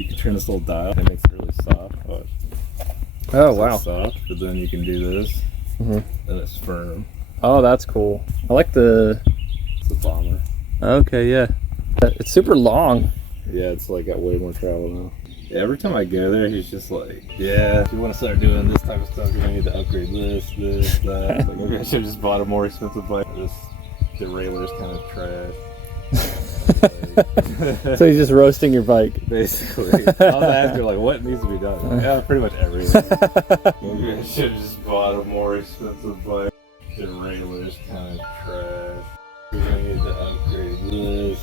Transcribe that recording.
you can turn this little dial. It makes it really soft. Oh wow! Soft, but then you can do this, and it's firm. Oh, that's cool. I like the. It's a bomber. Okay, yeah. It's super long. Yeah, it's like got way more travel now. Yeah, every time I go there, he's just like, yeah, if you want to start doing this type of stuff, you're gonna need to upgrade this, that. Like, maybe I should have just bought a more expensive bike. This derailleur's kind of trash. So he's just roasting your bike. Basically. I was asking, like, what needs to be done? Like, yeah, pretty much everything. Maybe I should have just bought a more expensive bike. Derailleur's kind of trash. You're gonna need to upgrade this,